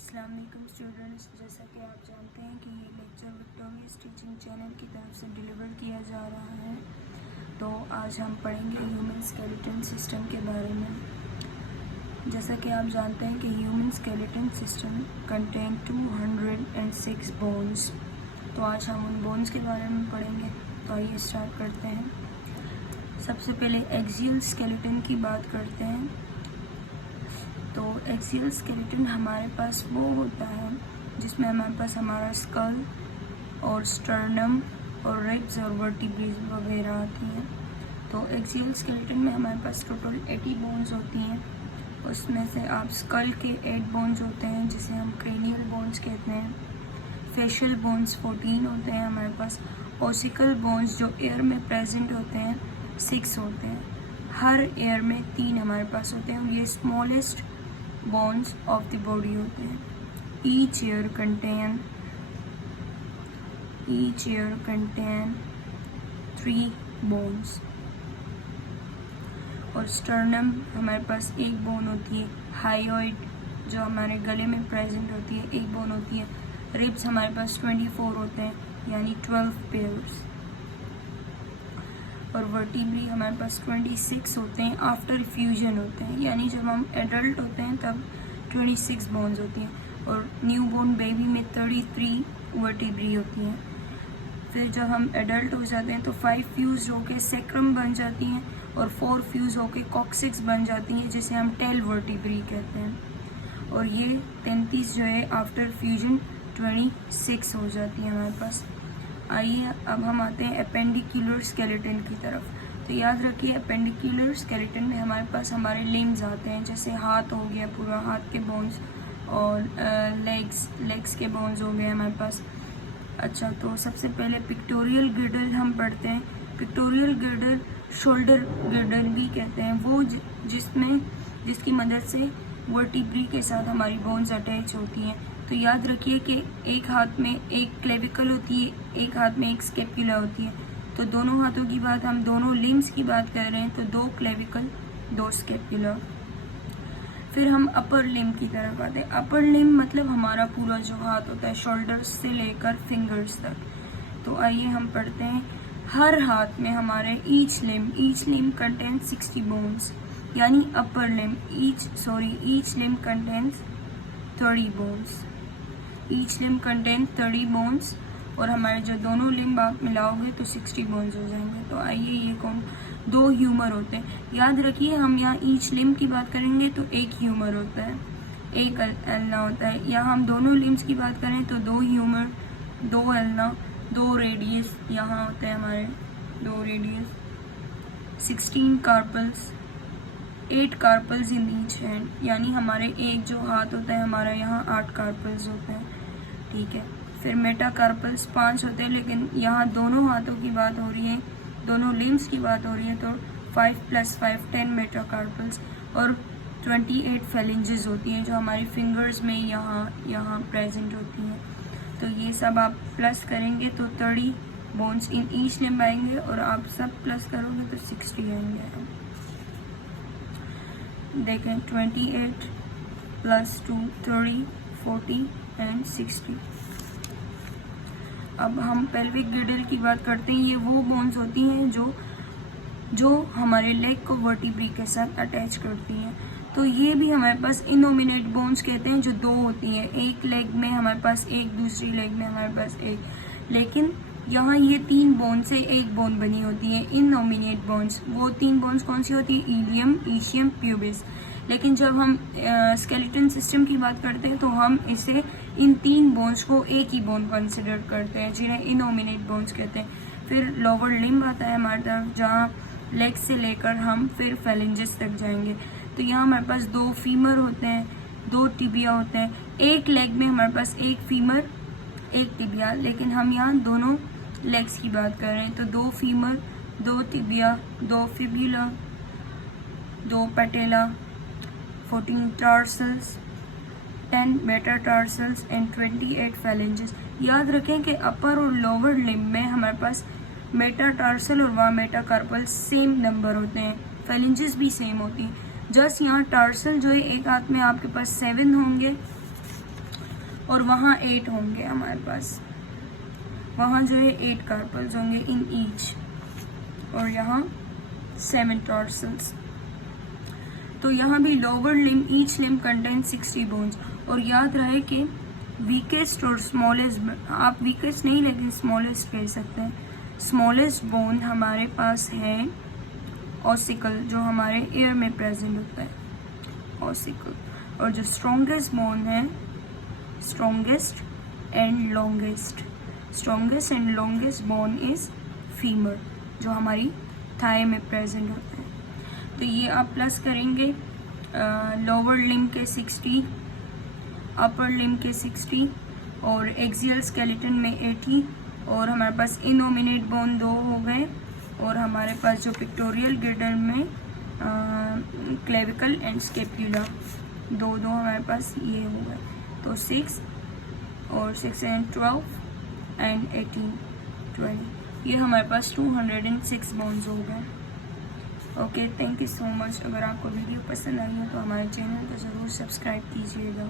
अस्सलाम वालेकुम स्टूडेंट्स, जैसा कि आप जानते हैं कि ये लेक्चर विक्टोरियस टीचिंग चैनल की तरफ से डिलीवर किया जा रहा है। तो आज हम पढ़ेंगे ह्यूमन स्केलेटन सिस्टम के बारे में। जैसा कि आप जानते हैं कि human skeleton system contain 206 bones. तो आज हम उन बोन्स के बारे में पढ़ेंगे। तो आइए स्टार्ट करते हैं। सबसे पहले एक्सियल स्केलेटन की बात करते हैं। तो एक्सियल स्केलेटन हमारे पास वो होता है जिसमें हमारे पास हमारा स्कल और स्टर्नम और रिब्स और वर्टिब्रेज वगैरह आती हैं। तो एक्सियल स्केलेटन में हमारे पास टोटल 80 बोन्स होती हैं। उसमें से आप स्कल के 8 बोन्स होते हैं जिसे हम क्रेनियल बोन्स कहते हैं। फेशियल बोन्स 14 होते हैं हमारे पास। ओसिकल बोन्स जो एयर में प्रेजेंट होते हैं 6 होते हैं। हर एयर में 3 हमारे पास होते हैं और ये smallest bones of the body होते हैं। each ear contain 3 bones। और स्टर्नम हमारे पास एक बोन होती है। हायोइड जो हमारे गले में प्रेजेंट होती है एक बोन होती है। रिब्स हमारे पास 24 होते हैं यानी 12 पेयर्स। और वर्टिब्री हमारे पास 26 होते हैं आफ्टर फ्यूजन होते हैं, यानी जब हम एडल्ट होते हैं तब 26 बोन्स होती हैं। और न्यू बोर्न बेबी में 33 वर्टिब्री होती हैं। फिर जब हम एडल्ट हो जाते हैं तो 5 फ्यूज होकर सेक्रम बन जाती हैं और 4 फ्यूज होकर कॉक्सिक्स बन जाती हैं जिसे हम टेल वर्टिब्री कहते हैं। और ये 33 जो है आफ्टर फ्यूजन 26 हो जाती है हमारे पास। आइए अब हम आते हैं अपेंडिकुलर स्केलेटन की तरफ। तो याद रखिए अपेंडिकुलर स्केलेटन में हमारे पास हमारे लिम्स आते हैं, जैसे हाथ हो गया, पूरा हाथ के बोन्स और लेग्स के बोन्स हो गए हमारे पास। अच्छा, तो सबसे पहले पिक्टोरियल गिर्डल हम पढ़ते हैं। पिक्टोरियल गिर्डल शोल्डर गिर्डल भी कहते हैं, वो जिसकी मदद से वर्टिब्री के साथ हमारी बोन्स अटैच होती हैं। तो याद रखिए कि एक हाथ में एक क्लेविकल होती है, एक हाथ में एक स्केपुला होती है। तो दोनों हाथों की बात, हम दोनों लिम्स की बात कर रहे हैं तो 2 क्लेविकल 2 स्केपुला। फिर हम अपर लिम्ब की तरफ आते हैं। अपर लिम्ब मतलब हमारा पूरा जो हाथ होता है शोल्डर से लेकर फिंगर्स तक। तो आइए हम पढ़ते हैं। हर हाथ में हमारे ईच लिम्ब कंटेन्स 60 बोन्स, यानी upper limb each limb contains 30 bones. Each limb contain 30 bones और हमारे जो दोनों लिम्ब आप मिलाओगे तो 60 बोन्स हो जाएंगे। तो आइए ये कौन 2 ह्यूमर होते हैं। याद रखिए हम यहाँ ईच लिम्ब की बात करेंगे तो एक ह्यूमर होता है, एक एल्ना होता है। यहाँ हम दोनों लिम्ब्स की बात करें तो 2 ह्यूमर 2 एल्ना 2 रेडियस यहाँ होते हैं हमारे 2 radius. 16 carpals 8 carpals in each hand, यानी हमारे एक जो हाथ होता है हमारा यहाँ 8 कार्पल्स होते हैं। ठीक है। फिर मेटाकार्पल्स 5 होते हैं, लेकिन यहाँ दोनों हाथों की बात हो रही है, दोनों लिम्स की बात हो रही है। तो 5 + 5 10 मेटाकार्पल्स। और 28 फेलिंजेस होती हैं जो हमारी फिंगर्स में यहाँ प्रेजेंट होती हैं। तो ये सब आप प्लस करेंगे तो 30 बोन्स इन ईच लिम्ब आएंगे और आप सब प्लस करोगे तो 60 आएंगे। देखें 28 + 2 30 40 एंड 60। अब हम पेल्विक गिर्डल की बात करते हैं। ये वो बोन्स होती हैं जो हमारे लेग को वर्टिब्री के साथ अटैच करती हैं। तो ये भी हमारे पास इनोमिनेट बोन्स कहते हैं, जो 2 होती हैं। एक लेग में हमारे पास एक, दूसरी लेग में हमारे पास एक। लेकिन यहाँ ये 3 बोन से एक बोन बनी होती है इनोमिनेट बोन्स। वो 3 बोन्स कौन सी होती है? Ilium, ischium, pubis. लेकिन जब हम स्केलेटन सिस्टम की बात करते हैं तो हम इसे इन 3 बोन्स को एक ही बोन कंसिडर करते हैं, जिन्हें इनोमिनेट बोन्स कहते हैं। फिर लोअर लिम्ब आता है हमारी तरफ, जहाँ लेग से लेकर हम फिर फेलिंजेस तक जाएंगे। तो यहाँ हमारे पास 2 फीमर होते हैं, 2 टिबिया होते हैं। एक लेग में हमारे पास एक फीमर एक टिबिया, लेकिन हम यहाँ दोनों लेग्स की बात कर रहे हैं। तो 2 femur 2 tibia 2 fibula 2 पैटेला 14 tarsals 10 metatarsals and 28 phalanges. याद रखें कि अपर और लोअर लिम्ब में हमारे पास मेटाटार्सल और वहाँ मेटाकार्पल सेम नंबर होते हैं, फेलेंजेस भी सेम होती हैं। जस्ट यहाँ टार्सल जो है एक हाथ में आपके पास 7 होंगे और वहाँ 8 होंगे हमारे पास, वहाँ जो है 8 कार्पल्स होंगे इन ईच, और यहाँ 7 टॉर्सल्स। तो यहाँ भी लोअर लिम, ईच लिम कंटेन 60 बोन्स। और याद रहे कि वीकेस्ट और स्मॉलेस्ट, आप वीकेस्ट नहीं लेकिन स्मॉलेस्ट कह सकते हैं, स्मॉलेस्ट बोन हमारे पास है ऑसिकल, जो हमारे एयर में प्रेजेंट होता है ऑसिकल। और जो स्ट्रॉन्गेस्ट बोन है, strongest and longest, strongest and longest bone is femur, जो हमारी थाई में प्रेजेंट होता है। तो ये आप प्लस करेंगे लोअर लिम के 60, अपर लिम के 60 और एक्सियल स्केलेटन में 80, और हमारे पास इनोमिनेट बोन 2 हो गए, और हमारे पास जो पिक्टोरियल गिर्डल में क्लेविकल एंड स्केपुला 2 हमारे पास ये हो गए। तो 6 और 6 एंड 12 एंड 18 20, ये हमारे पास 206 बोन्स हो गए। Okay, thank you so much. अगर आपको वीडियो पसंद आई हो तो हमारे चैनल को ज़रूर सब्सक्राइब कीजिएगा।